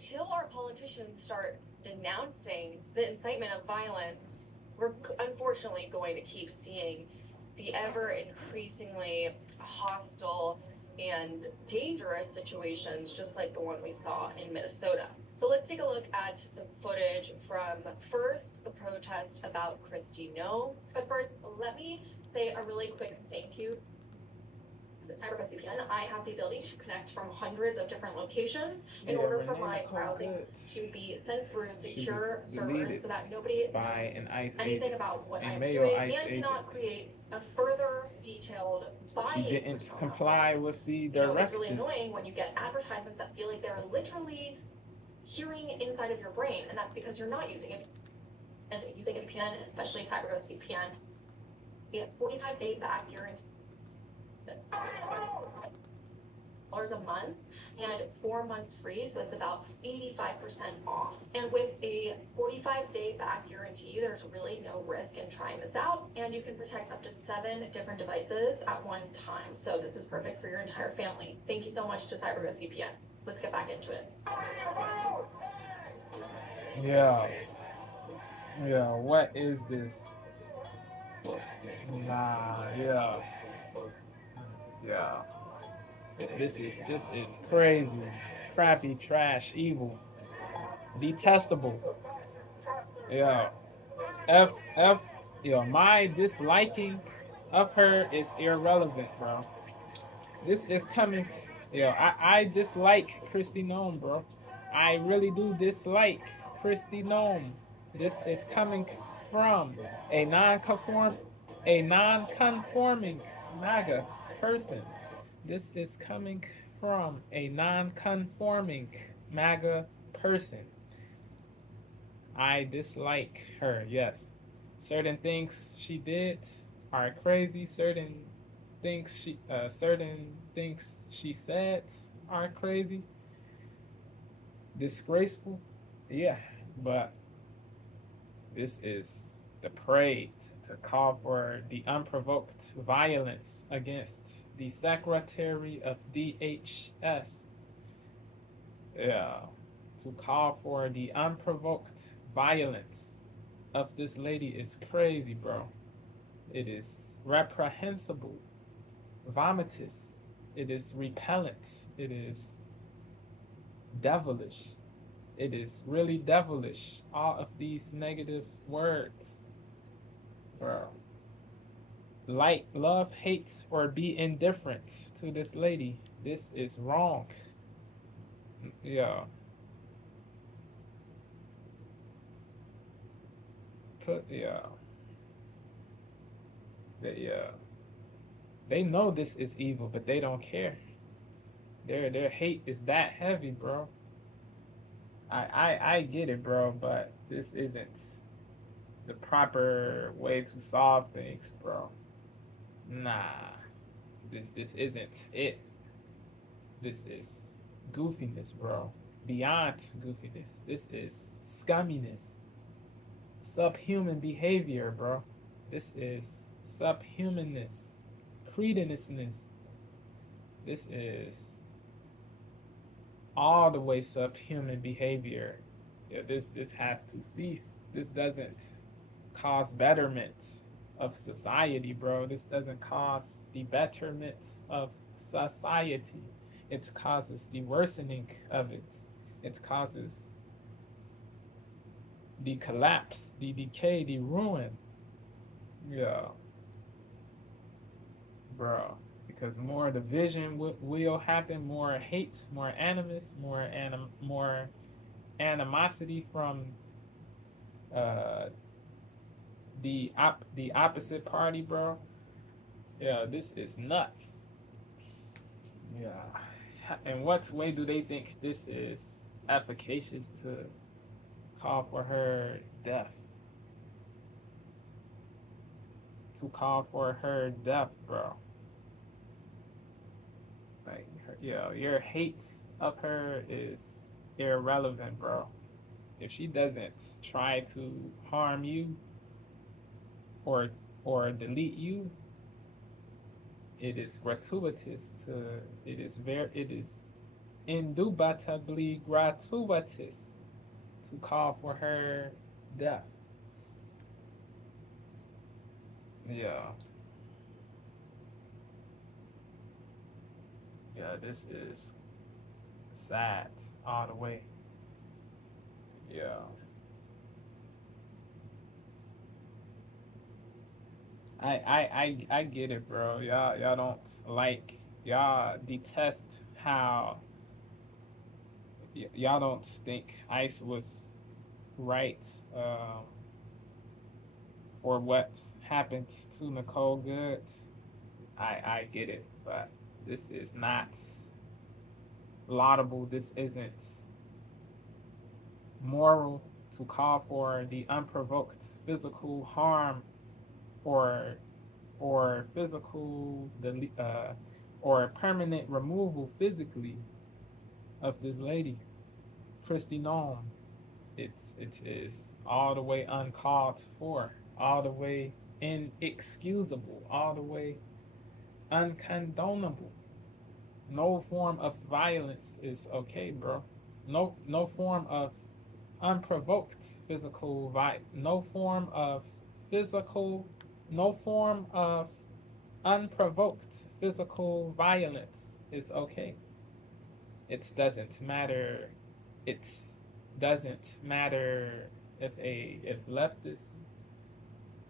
until our politicians start denouncing the incitement of violence, we're unfortunately going to keep seeing the ever increasingly hostile and dangerous situations, just like the one we saw in Minnesota. So let's take a look at the footage from first the protest about Kristi Noem. But first, let me say a really quick thank you. CyberGhost VPN, I have the ability to connect from hundreds of different locations in order for my browsing to be sent through secure servers so that nobody by an ICE anything agent, about what a I'm male doing ICE and agent. cannot create a further detailed bias. She didn't comply with the directives. It's really annoying when you get advertisements that feel like they're literally hearing inside of your brain, and that's because you're not using it. And using a VPN, especially CyberGhost VPN, we have 45-day back guarantee a month and 4 months free, so it's about 85% off. And with a 45-day back guarantee, there's really no risk in trying this out, and you can protect up to 7 different devices at one time. So this is perfect for your entire family. Thank you so much to CyberGhost VPN. Let's get back into it. Yeah. Yeah, what is this? Nah, yeah. Yeah. This is crazy. Crappy, trash, evil. Detestable. Yeah. My disliking of her is irrelevant, bro. This is coming. I dislike Kristi Noem, bro. I really do dislike Kristi Noem. This is coming from a non-conforming MAGA person. This is coming from a non-conforming MAGA person. I dislike her, yes. Certain things she did are crazy. Certain things she said are crazy. Disgraceful. Yeah, but this is depraved to call for the unprovoked violence against the Secretary of DHS. Yeah, to call for the unprovoked violence of this lady is crazy, bro. It is reprehensible, vomitous, it is repellent, it is devilish. It is really devilish. All of these negative words, bro. Like, love, hate, or be indifferent to this lady. This is wrong. Yeah. Yeah. They know this is evil, but they don't care. Their hate is that heavy, bro. I get it, bro, but this isn't the proper way to solve things, bro. Nah. This isn't it. This is goofiness, bro. Beyond goofiness. This is scumminess. Subhuman behavior, bro. This is subhumanness. Credinousness. This is all the way subhuman behavior. Yeah, this has to cease. This doesn't cause betterment of society, bro. This doesn't cause the betterment of society. It causes the worsening of it. It causes the collapse, the decay, the ruin. Yeah, bro. Because more division will happen, more hate, more animus, more animosity from uh, the opposite party, bro. Yeah, this is nuts. Yeah. In what way do they think this is efficacious to call for her death? To call for her death, bro. Like, your hate of her is irrelevant, bro. If she doesn't try to harm you or delete you, it is gratuitous to it is indubitably gratuitous to call for her death. Yeah. Yeah, this is sad all the way. Yeah. I get it, bro. Y'all don't like, y'all detest how y'all don't think ICE was right for what happened to Nicole Good. I get it, but this is not laudable. This isn't moral to call for the unprovoked physical harm or physical or permanent removal physically of this lady, Kristi Noem. It is all the way uncalled for, all the way inexcusable, all the way uncondonable. No form of violence is okay, bro. No form of unprovoked physical no form of physical no form of unprovoked physical violence is okay. It doesn't matter. It doesn't matter if leftists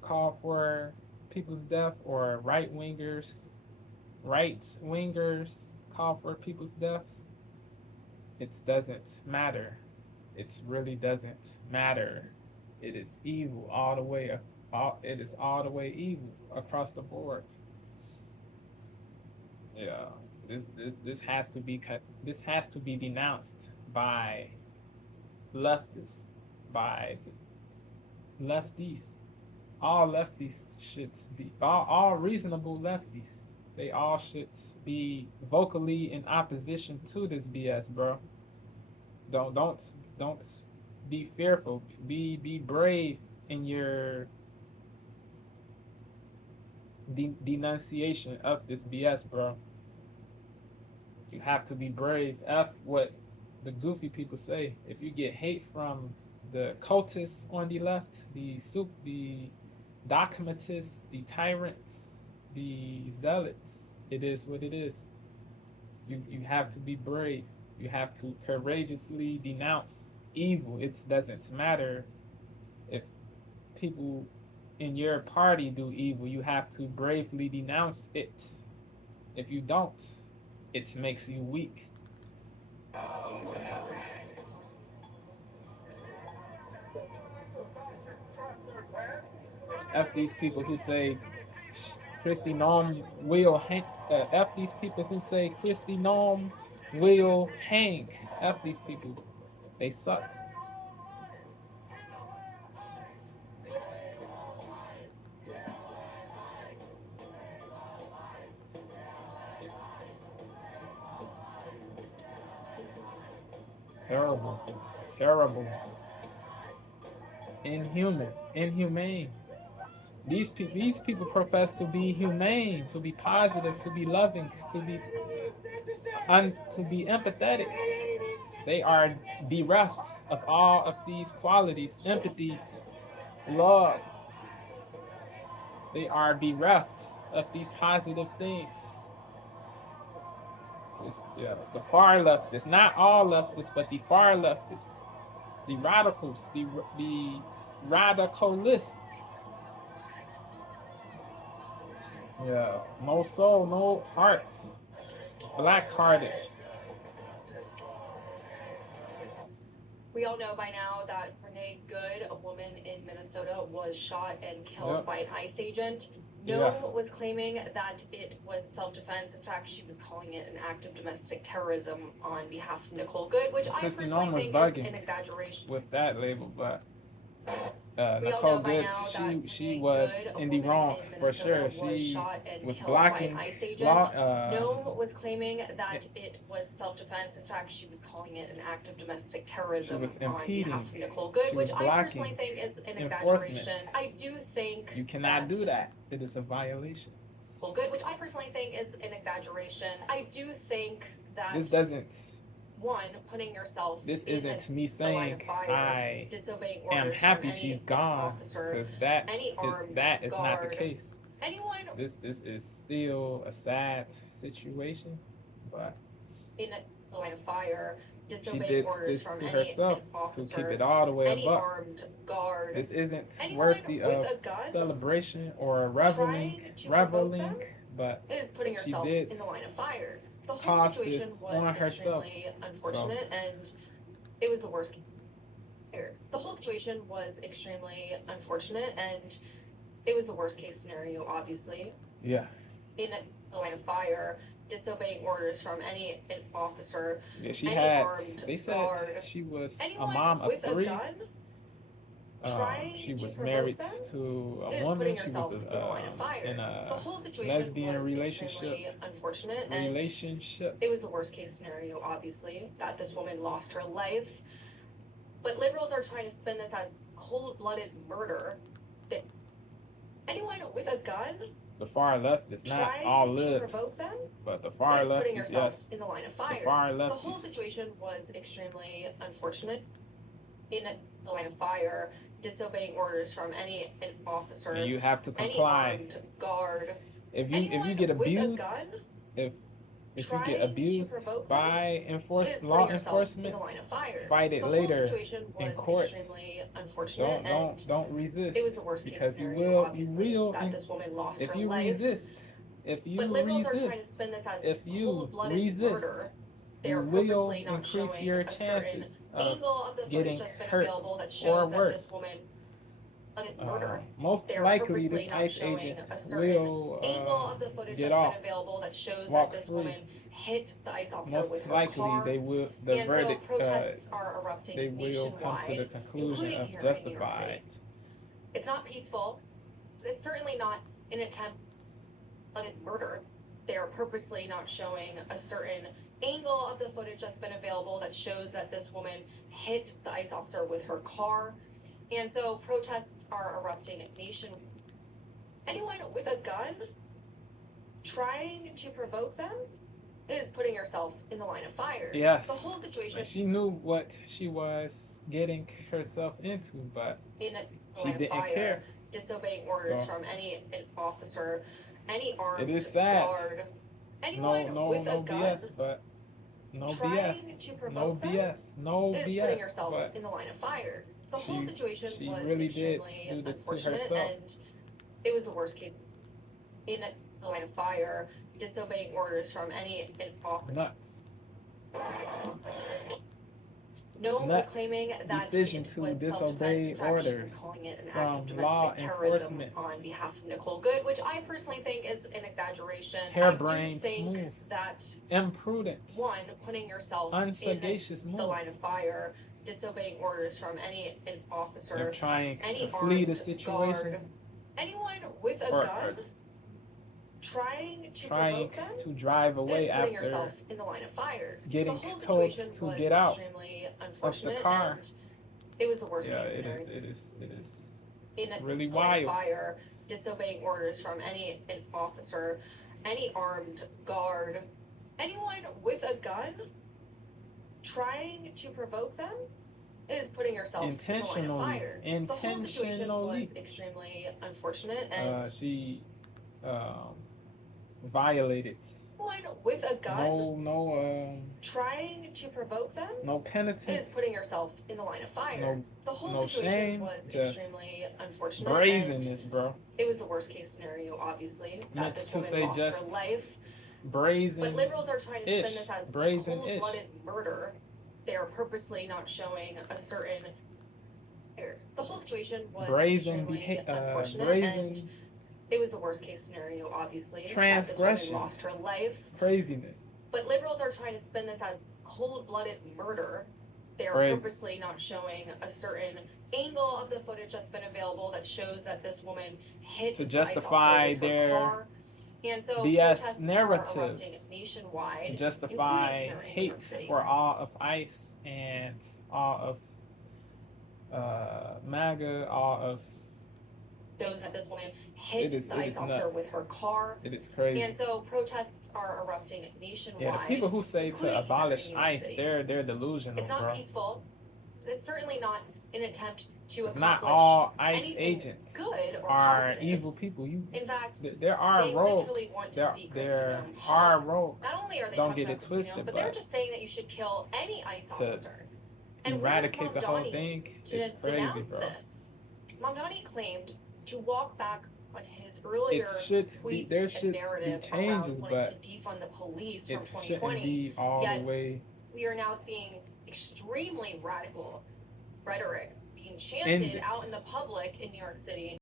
call for people's death or right wingers call for people's deaths. It doesn't matter. It really doesn't matter. It is evil all the way. It is all the way evil across the board. Yeah, this has to be denounced by leftists, by lefties. All lefties should be all reasonable lefties. They all should be vocally in opposition to this BS, bro. Don't be fearful. Be brave in your denunciation of this BS, bro. You have to be brave. F what the goofy people say. If you get hate from the cultists on the left, the dogmatists, the tyrants, the zealots, it is what it is. You have to be brave. You have to courageously denounce evil. It doesn't matter if people in your party do evil. You have to bravely denounce it. If you don't, it makes you weak. F these people who say Kristi Noem will hang. F these people who say Kristi Noem will hang. F these people. They suck. Terrible. Terrible. Inhumane. These people profess to be humane, to be positive, to be loving, to be empathetic. They are bereft of all of these qualities: empathy, love. They are bereft of these positive things. The far leftists, not all leftists, but the far leftists, the radicals, the radicalists. Yeah, no soul, no heart, black-hearted. We all know by now that Renee Good, a woman in Minnesota, was shot and killed by an ICE agent. Noem was claiming that it was self-defense. In fact, she was calling it an act of domestic terrorism on behalf of Nicole Good, which I personally think is an exaggeration. With that label, but Nicole Good, she was in the wrong for sure. She was blocking. Noem was claiming that it was self-defense. In fact, she was calling it an act of domestic terrorism. She was impeding. On behalf of Nicole Good, which I personally think is an exaggeration. I do think you cannot do that. It is a violation. Nicole Good, which I personally think is an exaggeration. I do think that this doesn't one, putting yourself This in isn't me the line of saying fire, I disobeying am orders from happy any she's gone, officer, because any armed that is not the guard, case. anyone This is still a sad situation, but in the line of fire, she disobeying did orders this from to any herself to officer, keep it all the way a any buck. armed guard, This isn't anyone worthy with of a gun celebration or trying to provoke them but is putting she yourself did in the line of fire. The whole cause situation this was on herself. extremely unfortunate, and it was the worst. The whole situation was extremely unfortunate, and it was the worst case scenario, obviously. Yeah. In the line of fire, disobeying orders from any officer, Yeah, she any had. armed They said guard, she was a anyone mom of with 3. a gun trying She to was provoke married them to a is woman. putting She was yourself in the line of fire. in The a whole situation lesbian was extremely unfortunate, and relationship. it was the worst case scenario, obviously, that this woman lost her life. But liberals are trying to spin this as cold-blooded murder. That anyone with a gun The far left is not trying all to libs, provoke them but the far is left putting is yourself yes. in the line of The fire. far The left whole is. situation was extremely unfortunate. In the line of fire, disobeying orders from any officer, And you have to any comply. armed guard, If you anyone get with a abused, gun if you trying get to abused provoke them by is law putting yourself in enforcement, the line of fire. fight it The whole later situation was in court. extremely unfortunate, and Don't resist, it was the worst case because scenario, obviously, that this woman lost if her you life. resist, if you But liberals are trying resist, to spin this as if you cold-blooded resist, murder. They you are will purposely not increase showing your a certain chances of angle of the getting footage that's been hurt available that or shows that worse. this woman murder. Most They are likely, this purposely not ICE showing agent a certain will angle of the footage get that's off, been available that shows walk that this free. woman hit the ICE officer Most with her likely, car. they will. The And verdict. so protests are erupting They will come to the nationwide, conclusion including of here in New York justified. City. It's not peaceful. It's certainly not an attempt at murder. They are purposely not showing a certain angle of the footage that's been available that shows that this woman hit the ICE officer with her car. And so protests are erupting nationwide. Anyone with a gun trying to provoke them is putting yourself in the line of fire. Yes. The whole situation. She knew what she was getting herself into, but she didn't care. Disobeying orders from any officer, any armed it is sad. guard, anyone with a gun BS, but no trying BS, to provoke no them BS, no is BS. putting yourself But in the line of fire. The whole situation she was really did extremely do this to unfortunate, herself. and it was the worst case. In the line of fire, disobeying orders from any officer. Nuts. Noem was claiming that decision it to was disobey self-defense. In fact, she was orders calling it an act from of domestic law terrorism enforcement. on behalf of Nicole Good, which I personally think is an exaggeration. Harebrained I do think move. that Imprudent. one, putting yourself Unsagacious in move. the line of fire, disobeying orders from any officer, You're trying any to flee the armed situation. guard, anyone with a gun trying to provoke them to drive away is putting yourself after in the line of fire. getting The whole told situation to was get out extremely of the unfortunate, car. and it was the worst Yeah, case it scenario. is In really the line of wild. fire, disobeying orders from any officer, any armed guard, anyone with a gun trying to provoke them is putting yourself in the line of fire. The whole situation was extremely unfortunate, and she violated. anyone with a gun No trying to provoke them no penitence. is putting yourself in the line of fire. The whole no situation shame, was just extremely unfortunate. brazenness, bro. It was the worst case scenario, obviously. Meant That this to woman say lost just her life. brazen. But liberals are trying to spin this as brazen-ish. cold-blooded murder. They are purposely not showing a certain. The whole situation was extremely unfortunate, and it was the worst case scenario, obviously. Transgression. That this woman lost her life. Craziness. But liberals are trying to spin this as cold-blooded murder. They are purposely not showing a certain angle of the footage that's been available that shows that this woman hit to justify their and so BS narratives, nationwide, to justify hate for all of ICE and all of MAGA, all of. Shows that this woman hit the ICE officer with her car. It is crazy. And so protests are erupting nationwide. Yeah, the people who say including to here abolish in New York ICE, City. they're delusional, It's not bro. peaceful. It's certainly not an attempt to It's accomplish not all ICE anything agents good or are positive. evil people. In fact, There are they rogues. literally want to There see Kristi there Noem are hung. rogues. Not only are they Don't talking get about it Kristi twisted, Noem, but they're but just saying that you should kill any ICE to officer. And eradicate the whole Mamdani thing to is crazy, denounce bro. this? Mamdani claimed to walk back on his It earlier should be tweets there and should be narrative changes, around wanting but to defund the police from it shouldn't 2020. be all the Yet way we are now seeing extremely radical rhetoric being chanted ended. out in the public in New York City.